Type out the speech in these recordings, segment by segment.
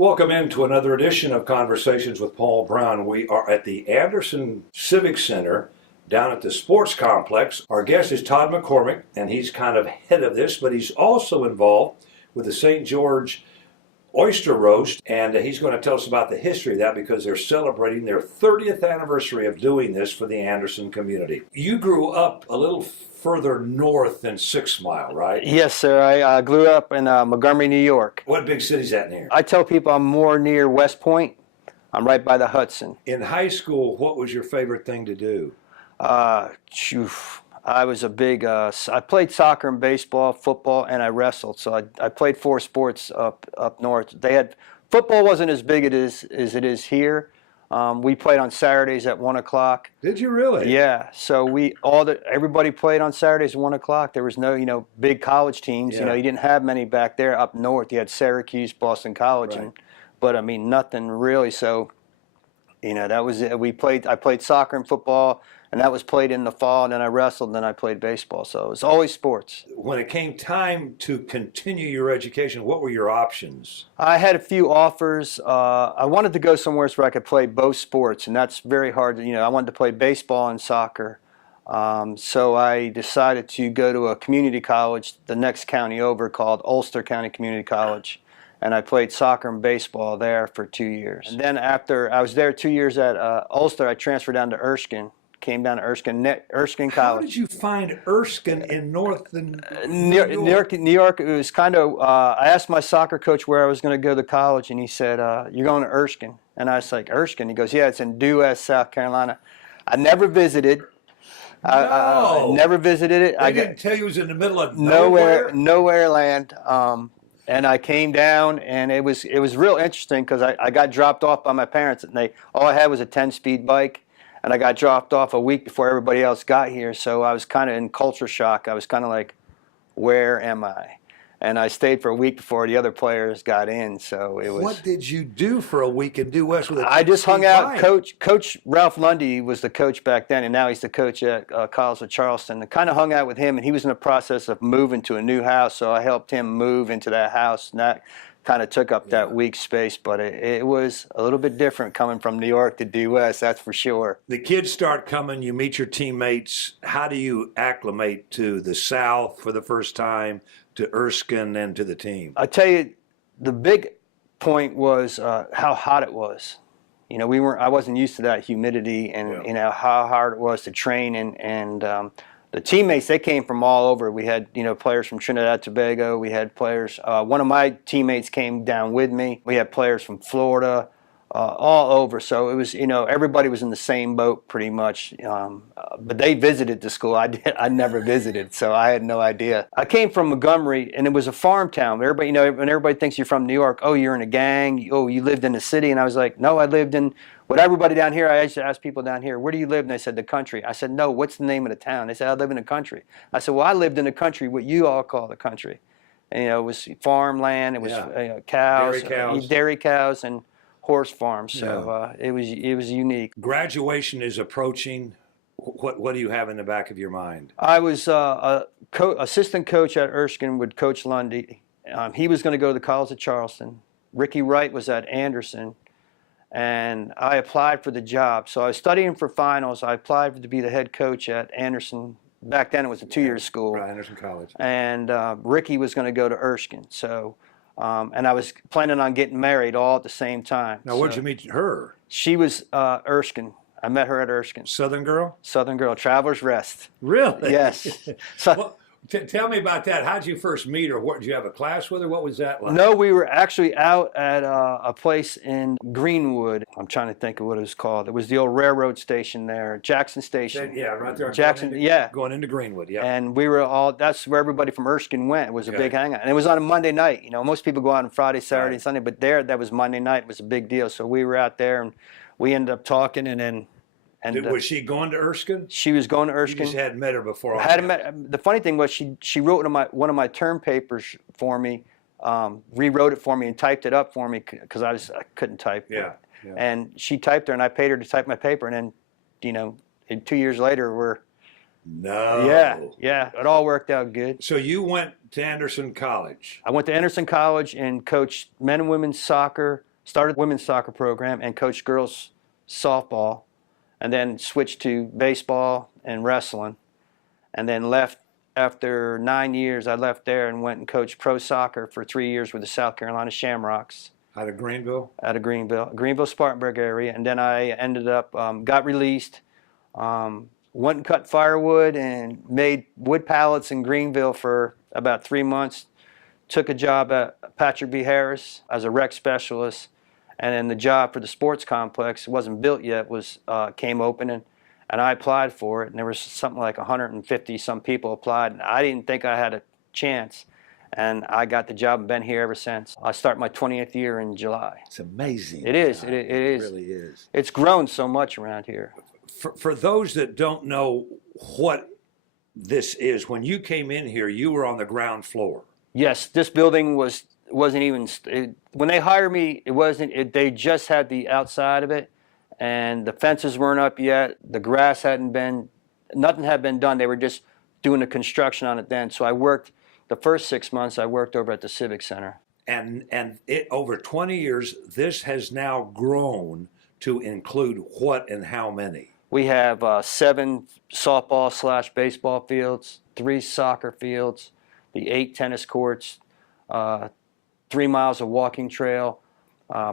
Welcome into another edition of Conversations with Paul Brown. We are at the Anderson Civic Center down at the sports complex. Our guest is Todd McCormick, and he's kind of head of this, but he's also involved with the St. George Oyster Roast, and he's going to tell us about the history of that because they're celebrating their 30th anniversary of doing this for the Anderson community. You grew up a little further north than 6 Mile, right? Yes, sir. I grew up in Montgomery, New York. What big city is that near? I tell people I'm more near West Point. I'm right by the Hudson. In high school, what was your favorite thing to do? I was a big, I played soccer and baseball, football, and I wrestled. So I played 4 sports up north. Football wasn't as big as it is here. We played on Saturdays at 1 o'clock. Did you really? Yeah. So everybody played on Saturdays at 1 o'clock. There was no, big college teams. Yeah. You didn't have many back there up north. You had Syracuse, Boston College, Right. but nothing really. So, that was it. I played soccer and football, and that was played in the fall, and then I wrestled, and then I played baseball. So it was always sports. When it came time to continue your education, what were your options? I had a few offers. I wanted to go somewhere where I could play both sports, and that's very hard. I wanted to play baseball and soccer. So I decided to go to a community college the next county over called Oyster County Community College. And I played soccer and baseball there for 2 years. And then after I was there 2 years at Oyster, I transferred down to Erskine. Came down to Erskine College. How did you find Erskine in northern New York? It was kind of. I asked my soccer coach where I was going to go to college, and he said, "You're going to Erskine." And I was like, "Erskine?" He goes, "Yeah, it's in Due West, South Carolina." I never visited. I never visited it. I didn't tell you it was in the middle of nowhere. Nowhere land. And I came down, and it was real interesting because I got dropped off by my parents, and all I had was a 10-speed bike. And I got dropped off a week before everybody else got here, so I was kind of in culture shock. I was kind of like, where am I? And I stayed for a week before the other players got in, so it was... What did you do for a week in Due West with a I just hung out. bike? Coach Ralph Lundy was the coach back then, and now he's the coach at College of Charleston. I kind of hung out with him, and he was in the process of moving to a new house, so I helped him move into that house, and that kind of took up that week's space, but it was a little bit different coming from New York to Due West, that's for sure. The kids start coming, you meet your teammates. How do you acclimate to the South for the first time, to Erskine, and to the team? I tell you, the big point was how hot it was. I wasn't used to that humidity and how hard it was to train and the teammates, they came from all over. We had, players from Trinidad, Tobago. We had players. One of my teammates came down with me. We had players from Florida, all over. So it was, everybody was in the same boat pretty much. But they visited the school. I never visited, so I had no idea. I came from Montgomery, and it was a farm town. Everybody, when everybody thinks you're from New York, oh, you're in a gang. Oh, you lived in the city. And I was like, no, I lived in. With everybody down here, I used to ask people down here, where do you live? And they said, the country. I said, no, what's the name of the town? They said, I live in the country. I said, well, I lived in the country, what you all call the country. And, it was farmland, it was cows, dairy cows, and horse farms. So it was unique. Graduation is approaching. What do you have in the back of your mind? I was assistant coach at Erskine with Coach Lundy. He was going to go to the College of Charleston. Ricky Wright was at Anderson. And I applied for the job. So I was studying for finals. I applied to be the head coach at Anderson. Back then it was a 2-year school. Right, Anderson College. And Ricky was going to go to Erskine. So, and I was planning on getting married all at the same time. Now, where'd you meet her? She was Erskine. I met her at Erskine. Southern girl? Southern girl, Travelers Rest. Really? Yes. So, well, tell me about that. How did you first meet her? Did you have a class with her? What was that like? No, we were actually out at a place in Greenwood. I'm trying to think of what it was called. It was the old railroad station there, Jackson Station. Yeah, right there. Jackson, going into Greenwood, yeah. And we were that's where everybody from Erskine went. It was a big hangout. And it was on a Monday night. Most people go out on Friday, Saturday, and Sunday, but that was Monday night. It was a big deal. So we were out there, and we ended up talking, and then... was she going to Erskine? She was going to Erskine. You just hadn't met her before. The funny thing was she wrote one of my term papers for me, rewrote it for me and typed it up for me because I couldn't type. Yeah. And she typed her, and I paid her to type my paper, and then 2 years later No. Yeah, it all worked out good. So you went to Anderson College. I went to Anderson College and coached men and women's soccer, started the women's soccer program and coached girls softball, and then switched to baseball and wrestling, and then left after 9 years. I left there and went and coached pro soccer for 3 years with the South Carolina Shamrocks. Out of Greenville? Out of Greenville, Spartanburg area. And then I ended up, got released, went and cut firewood and made wood pallets in Greenville for about 3 months. Took a job at Patrick B. Harris as a rec specialist. And then the job for the sports complex, it wasn't built yet, came open, and I applied for it. And there was something like 150 some people applied. And I didn't think I had a chance. And I got the job and been here ever since. I start my 20th year in July. It's amazing. It is. God. It is. It really is. It's grown so much around here. For those that don't know what this is, when you came in here, you were on the ground floor. Yes, this building wasn't even when they hired me. It wasn't. They just had the outside of it, and the fences weren't up yet. The grass hadn't been. Nothing had been done. They were just doing the construction on it then. So I worked the first 6 months. I worked over at the Civic Center. And it over 20 years, this has now grown to include what and how many? We have 7 softball/baseball fields, 3 soccer fields, the 8 tennis courts, 3 miles of walking trail,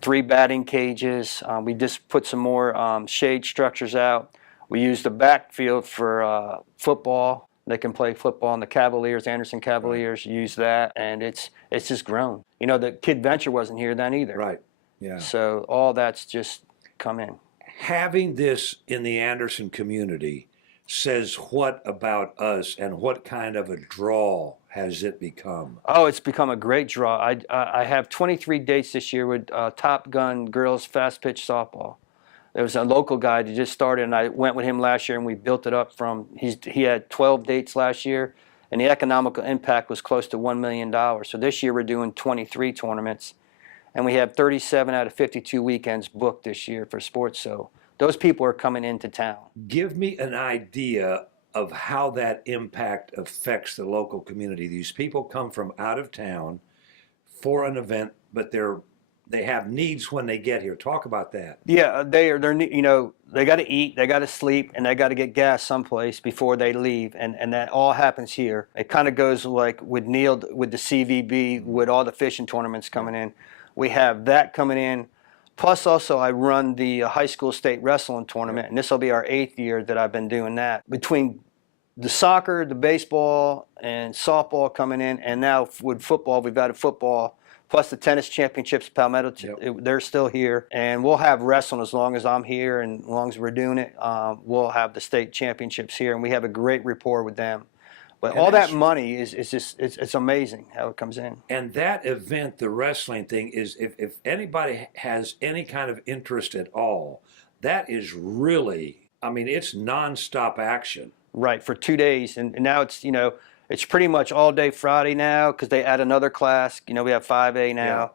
3 batting cages. We just put some more shade structures out. We use the backfield for football. They can play football, and the Cavaliers, Anderson Cavaliers, use that, and it's just grown. You know, the Kid Venture wasn't here then either. Right. Yeah. So all that's just come in. Having this in the Anderson community says what about us, and what kind of a draw has it become? Oh, it's become a great draw. I have 23 dates this year with Top Gun girls fast pitch softball. There was a local guy that just started, and I went with him last year, and we built it up from. He had 12 dates last year, and the economical impact was close to $1 million. So this year we're doing 23 tournaments, and we have 37 out of 52 weekends booked this year for sports. So those people are coming into town. Give me an idea of how that impact affects the local community. These people come from out of town for an event, but they have needs when they get here. Talk about that. Yeah, they're you know, they got to eat, they got to sleep, and they got to get gas someplace before they leave, and that all happens here. It kind of goes like with Neil, with the CVB, with all the fishing tournaments coming in. We have that coming in. Plus also I run the high school state wrestling tournament, and this will be our 8th year that I've been doing that. Between the soccer, the baseball, and softball coming in, and now with football, we've got a football, plus the tennis championships, Palmetto, they're still here. And we'll have wrestling as long as I'm here, and as long as we're doing it, we'll have the state championships here, and we have a great rapport with them. But all that money is just, it's amazing how it comes in. And that event, the wrestling thing, is if anybody has any kind of interest at all, that is really, I mean, it's nonstop action. Right, for 2 days. And now it's, you know, it's pretty much all day Friday now, because they add another class. You know, we have 5A now. Yeah.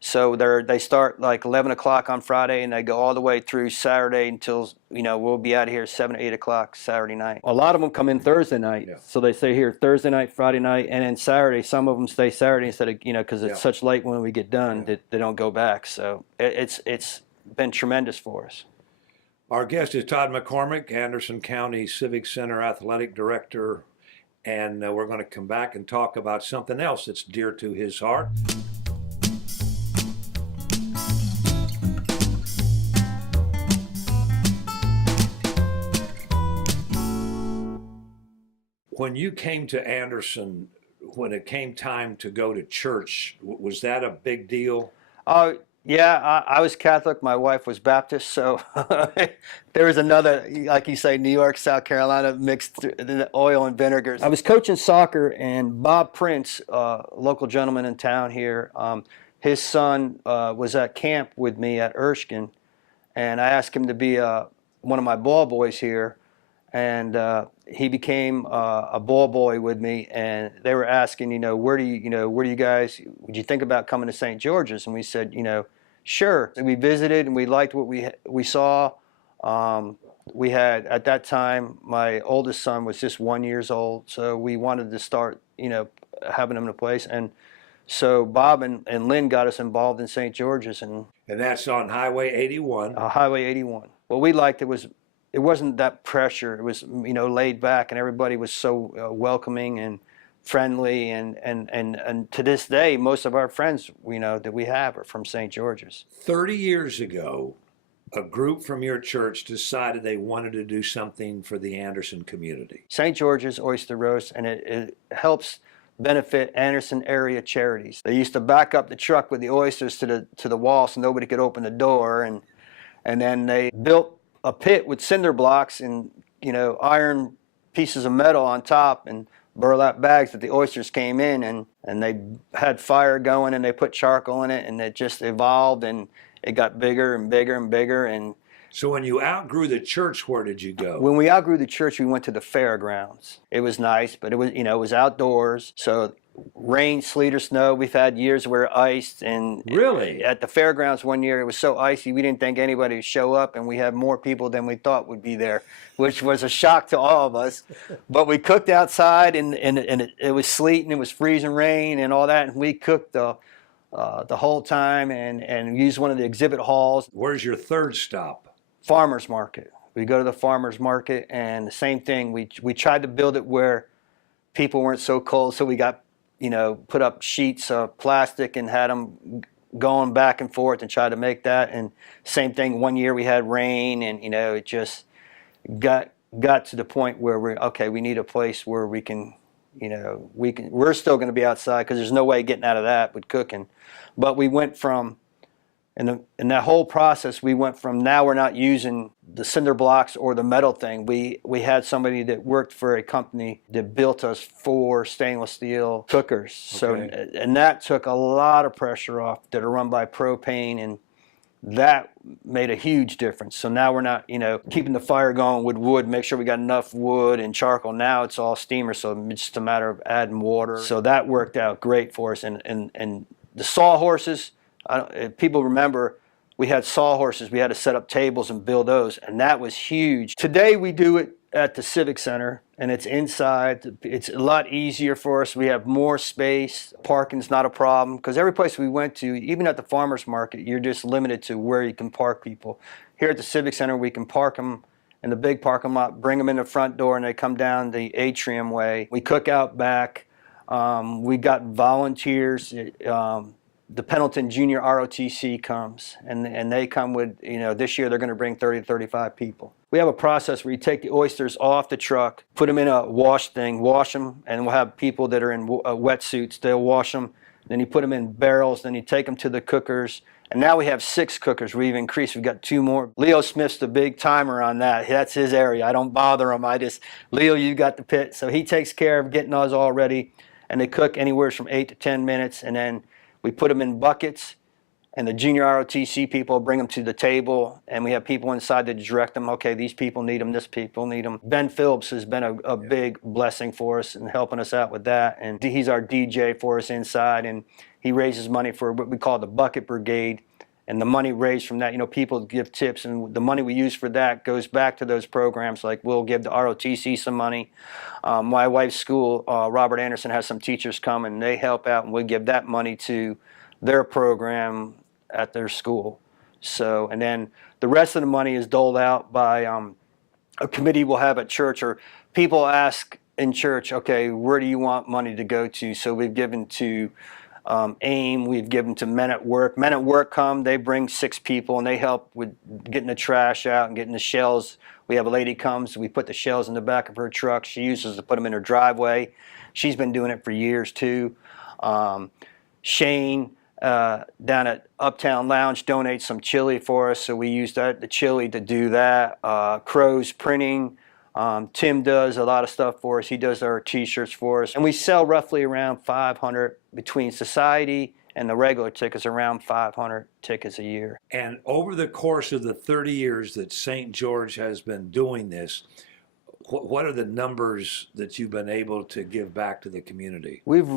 So they start like 11 o'clock on Friday, and they go all the way through Saturday until, you know, we'll be out of here 7 or 8 o'clock Saturday night. A lot of them come in Thursday night. Yeah. So they stay here Thursday night, Friday night, and then Saturday. Some of them stay Saturday instead of, you know, because it's such late when we get done that they don't go back. So it's been tremendous for us. Our guest is Todd McCormick, Anderson County Civic Center Athletic Director, and we're going to come back and talk about something else that's dear to his heart. When you came to Anderson, when it came time to go to church, was that a big deal? Yeah, I was Catholic. My wife was Baptist, so there was another, like you say, New York, South Carolina, mixed oil and vinegars. I was coaching soccer, and Bob Prince, local gentleman in town here, his son was at camp with me at Erskine, and I asked him to be one of my ball boys here, and he became a ball boy with me, and they were asking, where do you guys, would you think about coming to St. George's? And we said, sure. We visited, and we liked what we saw. We had, at that time, my oldest son was just 1 year old, so we wanted to start, having him in a place. And So Bob and Lynn got us involved in St. George's and that's on Highway 81. Highway 81. What we liked, it wasn't that pressure. It was, laid back, and everybody was so welcoming and friendly. And to this day, most of our friends that we have are from St. George's. 30 years ago, a group from your church decided they wanted to do something for the Anderson community. St. George's Oyster Roast, and it helps benefit Anderson area charities. They used to back up the truck with the oysters to the wall so nobody could open the door, and then they built a pit with cinder blocks and iron pieces of metal on top and burlap bags that the oysters came in, and they had fire going, and they put charcoal in it, and it just evolved, and it got bigger and bigger and bigger. And so when you outgrew the church, where did you go? when we outgrew the church, we went to the fairgrounds. It was nice, but it was outdoors, so rain, sleet, or snow. We've had years where it iced, and really at the fairgrounds one year it was so icy we didn't think anybody would show up, and we had more people than we thought would be there, which was a shock to all of us. But we cooked outside, and it was sleet and it was freezing rain and all that, and we cooked the whole time and used one of the exhibit halls. Where's your third stop? Farmers market. We go to the farmers market, and the same thing. We tried to build it where people weren't so cold, so we got put up sheets of plastic and had them going back and forth and tried to make that. And same thing, one year we had rain, and it just got to the point where we need a place where we're still going to be outside, because there's no way getting out of that with cooking. But we went from in that whole process, we went from, now we're not using the cinder blocks or the metal thing. We had somebody that worked for a company that built us 4 stainless steel cookers. Okay. So, and that took a lot of pressure off, that are run by propane, and that made a huge difference. So now we're not, keeping the fire going with wood, make sure we got enough wood and charcoal. Now it's all steamer, so it's just a matter of adding water. So that worked out great for us. And the sawhorses, if people remember, we had sawhorses. We had to set up tables and build those, and that was huge. Today we do it at the Civic Center, and it's inside. It's a lot easier for us. We have more space. Parking's not a problem, because every place we went to, even at the farmers market, you're just limited to where you can park people. Here at the Civic Center, we can park them in the big parking lot, bring them in the front door, and they come down the atrium way. We cook out back. We got volunteers. The Pendleton Junior ROTC comes, and they come with, this year they're going to bring 30 to 35 people. We have a process where you take the oysters off the truck, put them in a wash thing, wash them, and we'll have people that are in wetsuits. They'll wash them. Then you put them in barrels. Then you take them to the cookers. And now we have 6 cookers. We've increased. We've got 2 more. Leo Smith's the big timer on that. That's his area. I don't bother him. Leo, you got the pit. So he takes care of getting us all ready. And they cook anywhere from 8 to 10 minutes. And then we put them in buckets, and the junior ROTC people bring them to the table, and we have people inside to direct them. Okay, these people need them, this people need them. Ben Phillips has been a big blessing for us and helping us out with that, and he's our DJ for us inside, and he raises money for what we call the Bucket Brigade, and the money raised from that, people give tips, and the money we use for that goes back to those programs. Like, we'll give the ROTC some money. My wife's school, Robert Anderson, has some teachers come, and they help out, and we give that money to their program at their school. So, and then the rest of the money is doled out by a committee we'll have at church, or people ask in church, okay, where do you want money to go to? So we've given to AIM, we've given to Men at Work. Men at Work come, they bring 6 people, and they help with getting the trash out and getting the shells. We have a lady comes, we put the shells in the back of her truck. She uses to put them in her driveway. She's been doing it for years too. Shane down at Uptown Lounge donates some chili for us, so we use the chili to do that. Crow's Printing. Tim does a lot of stuff for us. He does our t-shirts for us. And we sell roughly around 500 between society and the regular tickets, around 500 tickets a year. And over the course of the 30 years that St. George has been doing this, what are the numbers that you've been able to give back to the community? We've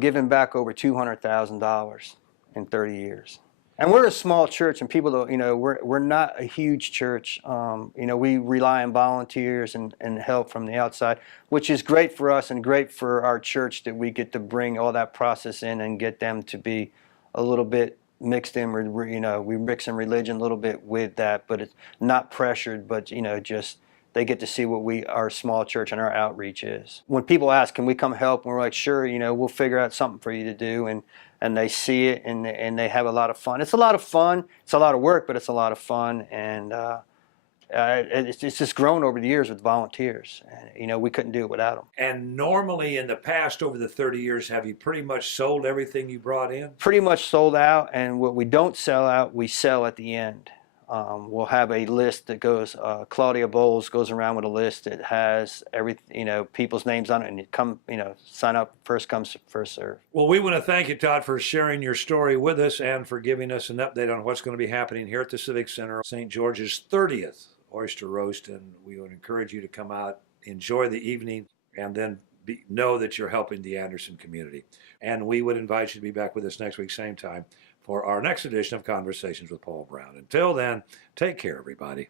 given back over $200,000 in 30 years. And we're a small church, and people don't, we're not a huge church. We rely on volunteers and help from the outside, which is great for us and great for our church that we get to bring all that process in and get them to be a little bit mixed in. We mix in religion a little bit with that, but it's not pressured, but, just they get to see what our small church and our outreach is. When people ask, can we come help? And we're like, sure, we'll figure out something for you to do. And they see it, and they have a lot of fun. It's a lot of fun. It's a lot of work, but it's a lot of fun. And it's just grown over the years with volunteers. And, we couldn't do it without them. And normally in the past, over the 30 years, have you pretty much sold everything you brought in? Pretty much sold out, and what we don't sell out, we sell at the end. We'll have a list that goes, Claudia Bowles goes around with a list that has people's names on it, and you sign up, first comes, first serve. Well, we want to thank you, Todd, for sharing your story with us and for giving us an update on what's going to be happening here at the Civic Center, St. George's 30th Oyster Roast, and we would encourage you to come out, enjoy the evening, and then know that you're helping the Anderson community. And we would invite you to be back with us next week, same time, for our next edition of Conversations with Paul Brown. Until then, take care, everybody.